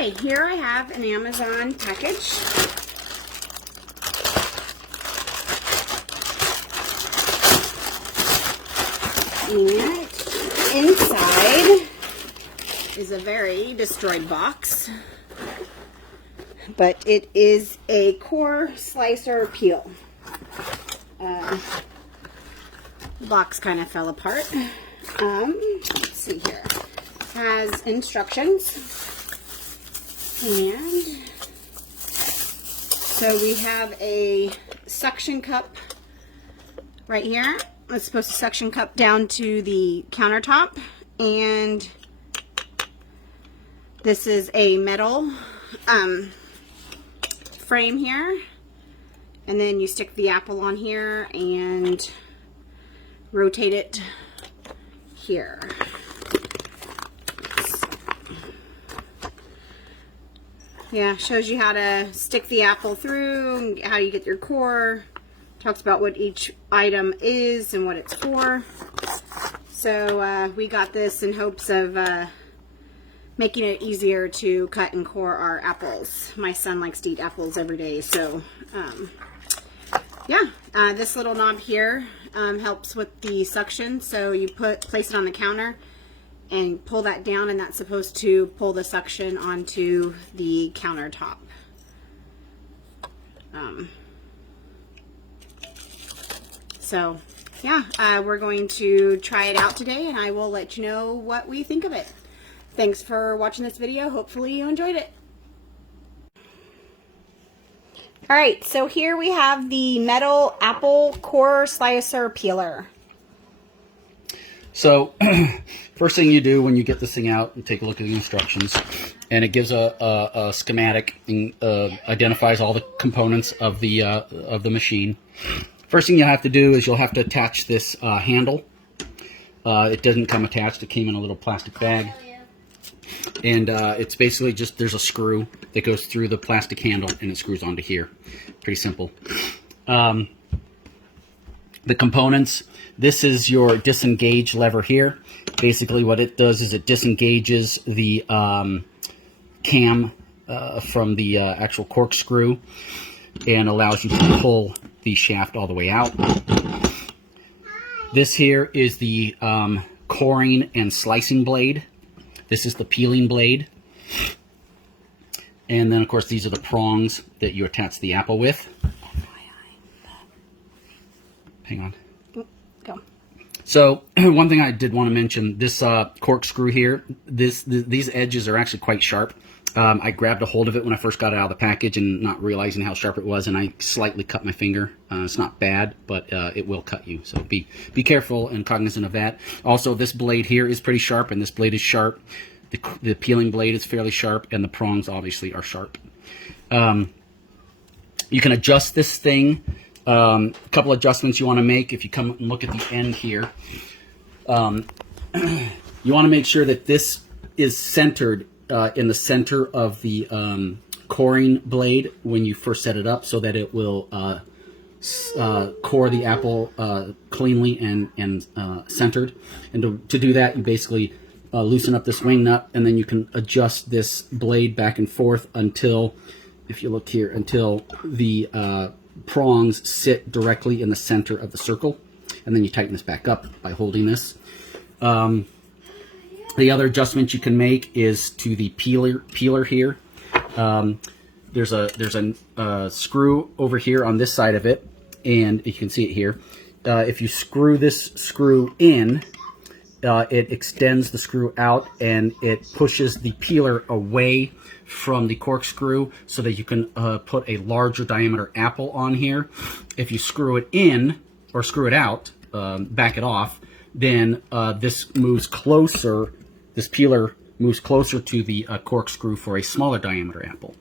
Okay, here I have an Amazon package. And inside is a very destroyed box. But it is a core slicer peel. The box kind of fell apart. Let's see here. It has instructions. And so we have a suction cup right here. It's supposed to suction cup down to the countertop. And this is a metal frame here, and then you stick the apple on here and rotate it here. Yeah, shows you how to stick the apple through, how you get your core, talks about what each item is and what it's for. So we got this in hopes of making it easier to cut and core our apples. My son likes to eat apples every day, so yeah. This little knob here helps with the suction. So you place it on the counter and pull that down, and that's supposed to pull the suction onto the countertop. So yeah, we're going to try it out today, and I will let you know what we think of it. Thanks for watching this video. Hopefully you enjoyed it. Alright, so here we have the metal apple core slicer peeler. So, first thing you do when you get this thing out, you take a look at the instructions, and it gives a schematic and identifies all the components of the machine. First thing you have to do is you'll have to attach this handle. It doesn't come attached, it came in a little plastic bag. And it's basically just, there's a screw that goes through the plastic handle and it screws onto here. Pretty simple. The components, this is your disengage lever here. Basically what it does is it disengages the cam from the actual corkscrew and allows you to pull the shaft all the way out. This here is the coring and slicing blade. This is the peeling blade. And then, of course, these are the prongs that you attach the apple with. Hang on. Go. So, one thing I did want to mention, this corkscrew here, these edges are actually quite sharp. I grabbed a hold of it when I first got it out of the package and not realizing how sharp it was, and I slightly cut my finger. It's not bad, but it will cut you, so be careful and cognizant of that. Also, this blade here is pretty sharp, and this blade is sharp. The peeling blade is fairly sharp, and the prongs obviously are sharp. You can adjust this thing. A couple adjustments you want to make if you come and look at the end here. You want to make sure that this is centered in the center of the coring blade when you first set it up, so that it will core the apple cleanly and centered. And to do that, you basically loosen up this wing nut, and then you can adjust this blade back and forth until, if you look here, until the prongs sit directly in the center of the circle. And then you tighten this back up by holding this. The other adjustment you can make is to the peeler here. There's a screw over here on this side of it, and you can see it here. If you screw this screw in, it extends the screw out and it pushes the peeler away from the corkscrew so that you can put a larger diameter apple on here. If you screw it in or screw it out, back it off, then this moves closer. This peeler moves closer to the corkscrew for a smaller diameter apple.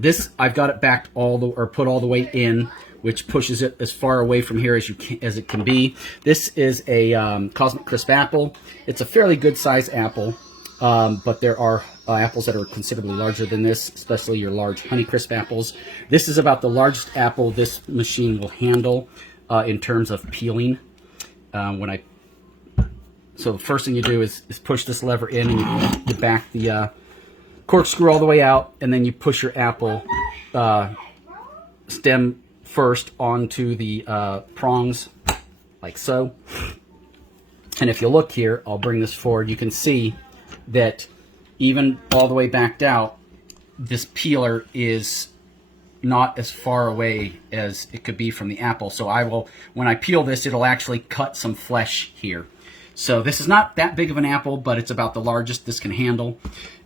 This, I've got it backed put all the way in, which pushes it as far away from here as it can be. This is a Cosmic Crisp apple. It's a fairly good size apple, but there are apples that are considerably larger than this, especially your large Honeycrisp apples. This is about the largest apple this machine will handle in terms of peeling. So the first thing you do is push this lever in, and you back the corkscrew all the way out, and then you push your apple stem first onto the prongs, like so. And if you look here, I'll bring this forward, you can see that even all the way backed out, this peeler is not as far away as it could be from the apple. So I will, when I peel this, it'll actually cut some flesh here. So this is not that big of an apple, but it's about the largest this can handle.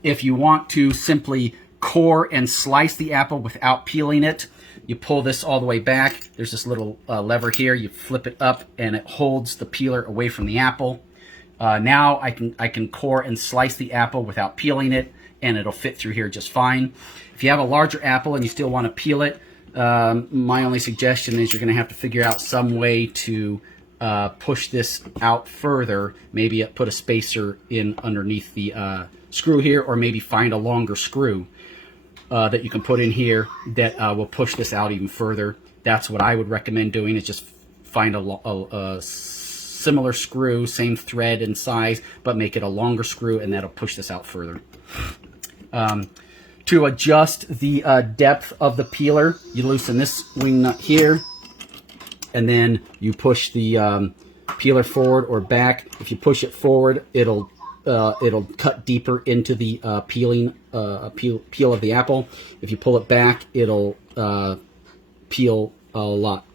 If you want to simply core and slice the apple without peeling it, you pull this all the way back. There's this little lever here. You flip it up and it holds the peeler away from the apple. Now I can core and slice the apple without peeling it, and it'll fit through here just fine. If you have a larger apple and you still want to peel it, my only suggestion is you're going to have to figure out some way to push this out further. Maybe put a spacer in underneath the screw here, or maybe find a longer screw that you can put in here that will push this out even further. That's what I would recommend doing, is just find a similar screw, same thread and size, but make it a longer screw, and that'll push this out further. To adjust the depth of the peeler, you loosen this wing nut here, and then you push the peeler forward or back. If you push it forward, it'll cut deeper into the peel of the apple. If you pull it back, it'll peel a lot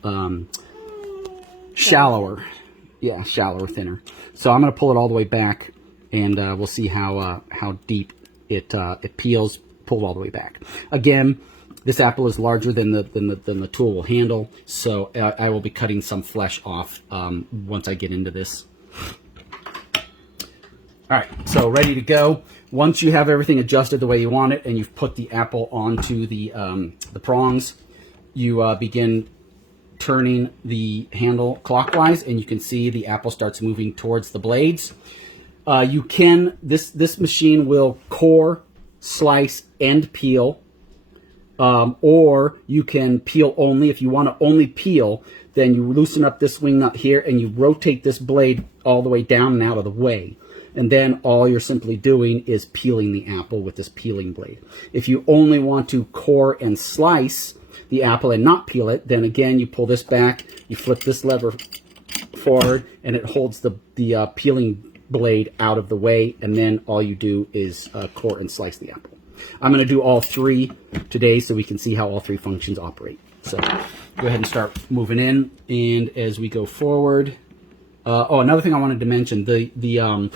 shallower. Yeah, shallower, thinner. So I'm going to pull it all the way back, and we'll see how deep it peels. Pulled all the way back. Again, this apple is larger than the tool will handle, so I will be cutting some flesh off once I get into this. All right, so ready to go. Once you have everything adjusted the way you want it, and you've put the apple onto the prongs, you begin turning the handle clockwise, and you can see the apple starts moving towards the blades. This machine will core, slice, and peel, or you can peel only. If you want to only peel, then you loosen up this wing nut here, and you rotate this blade all the way down and out of the way. And then all you're simply doing is peeling the apple with this peeling blade. If you only want to core and slice the apple and not peel it, then again, you pull this back, you flip this lever forward, and it holds the peeling blade out of the way, and then all you do is core and slice the apple. I'm going to do all three today so we can see how all three functions operate. So go ahead and start moving in, and as we go forward, another thing I wanted to mention, the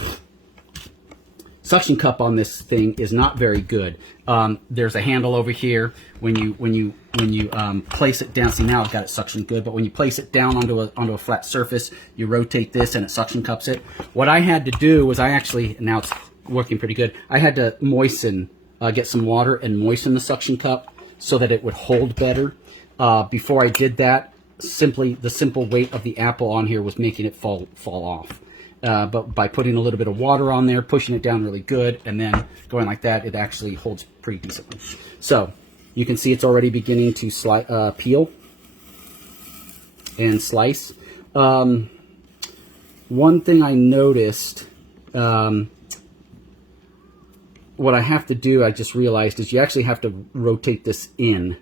suction cup on this thing is not very good. There's a handle over here. When you place it down, see, now I've got it suction good, but when you place it down onto a flat surface, you rotate this and it suction cups it. What I had to do was now it's working pretty good. I had to get some water and moisten the suction cup so that it would hold better. Before I did that, the simple weight of the apple on here was making it fall off. But by putting a little bit of water on there, pushing it down really good, and then going like that, it actually holds pretty decently. So you can see it's already beginning to peel and slice. One thing I noticed, what I have to do, I just realized, is you actually have to rotate this in.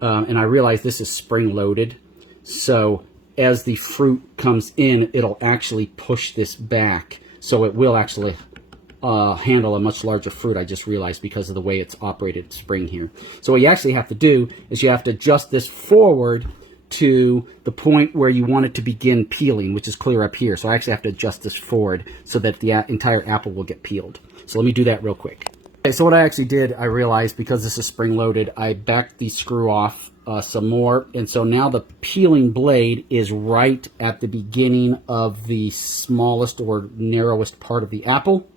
And I realized this is spring-loaded, so as the fruit comes in, it'll actually push this back, so it will actually handle a much larger fruit. I just realized because of the way it's operated spring here. So what you actually have to do is you have to adjust this forward to the point where you want it to begin peeling, which is clear up here. So I actually have to adjust this forward so that the entire apple will get peeled. So let me do that real quick. Okay, so what I actually did, I realized because this is spring-loaded, I backed the screw off some more, and so now the peeling blade is right at the beginning of the smallest or narrowest part of the apple.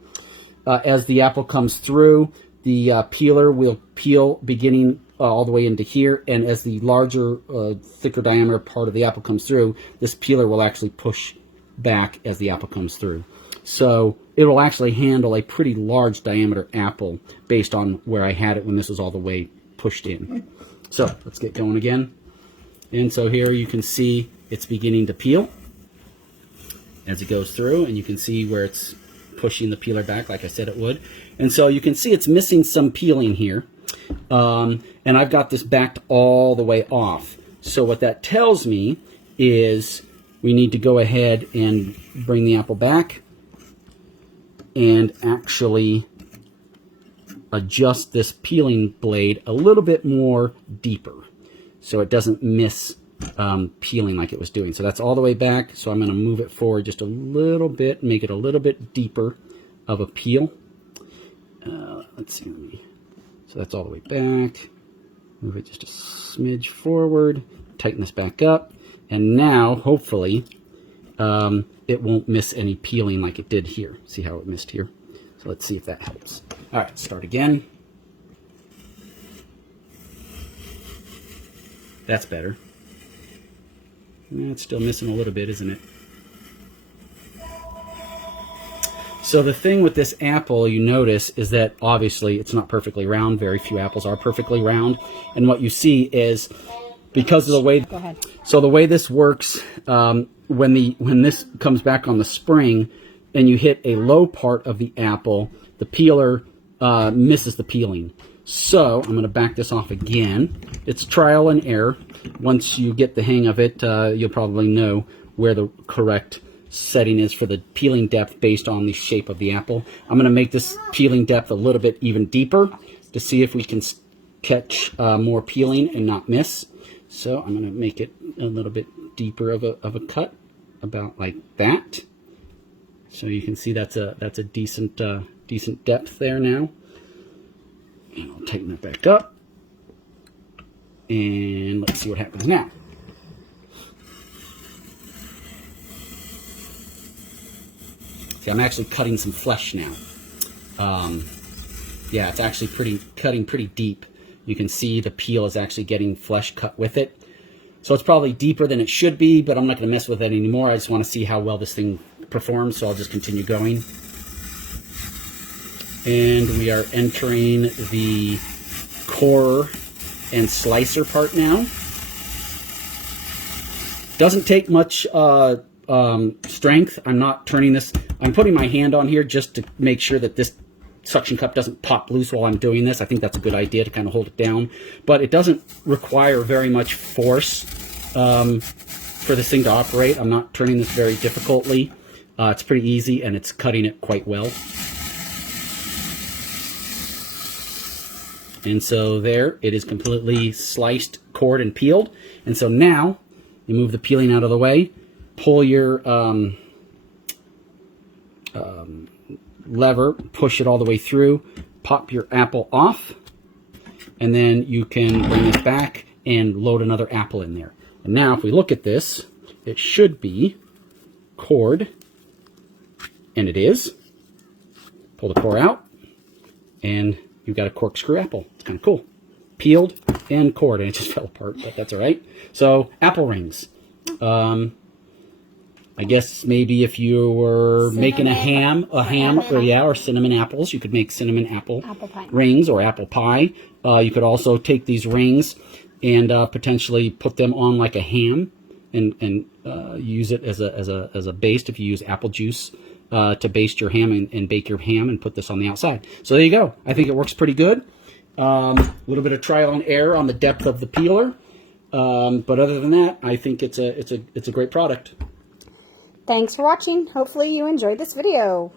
As the apple comes through, the peeler will peel beginning all the way into here, and as the larger, thicker diameter part of the apple comes through, this peeler will actually push back as the apple comes through. So it will actually handle a pretty large diameter apple based on where I had it when this was all the way pushed in. So let's get going again. And so here you can see it's beginning to peel as it goes through, and you can see where it's pushing the peeler back like I said it would. And so you can see it's missing some peeling here. And I've got this backed all the way off. So what that tells me is we need to go ahead and bring the apple back and actually adjust this peeling blade a little bit more deeper so it doesn't miss peeling like it was doing. So that's all the way back. So I'm going to move it forward just a little bit, make it a little bit deeper of a peel. Let's see. So that's all the way back. Move it just a smidge forward, tighten this back up, and now hopefully it won't miss any peeling like it did here. See how it missed here? So let's see if that helps. All right, start again. That's better. It's still missing a little bit, isn't it? So the thing with this apple, you notice, is that obviously it's not perfectly round. Very few apples are perfectly round. And what you see is, because of the way... Go ahead. So the way this works, when this comes back on the spring and you hit a low part of the apple, the peeler misses the peeling. So I'm going to back this off again. It's trial and error. Once you get the hang of it, you'll probably know where the correct setting is for the peeling depth based on the shape of the apple. I'm going to make this peeling depth a little bit even deeper to see if we can catch more peeling and not miss. So I'm going to make it a little bit deeper of a cut, about like that. So you can see that's a decent depth there now. And I'll tighten that back up. And let's see what happens now. See, I'm actually cutting some flesh now. Yeah, it's actually cutting pretty deep. You can see the peel is actually getting flesh cut with it. So it's probably deeper than it should be, but I'm not going to mess with it anymore. I just want to see how well this thing performs, so I'll just continue going. And we are entering the core and slicer part now. Doesn't take much strength. I'm not turning this. I'm putting my hand on here just to make sure that this suction cup doesn't pop loose while I'm doing this. I think that's a good idea to kind of hold it down. But it doesn't require very much force for this thing to operate. I'm not turning this very difficultly. It's pretty easy, and it's cutting it quite well. And so there, it is completely sliced, cored, and peeled. And so now, you move the peeling out of the way, pull your lever, push it all the way through, pop your apple off, and then you can bring this back and load another apple in there. And now, if we look at this, it should be cored, and it is. Pull the core out, and you've got a corkscrew apple. It's kind of cool. Peeled and cored, and it just fell apart, but that's all right. So, apple rings. I guess maybe if you were making a ham, or cinnamon apples, you could make cinnamon apple pie rings or apple pie. You could also take these rings and potentially put them on like a ham and use it as a base if you use apple juice to baste your ham and bake your ham and put this on the outside. So there you go. I think it works pretty good. A little bit of trial and error on the depth of the peeler, but other than that, I think it's a great product. Thanks for watching. Hopefully you enjoyed this video.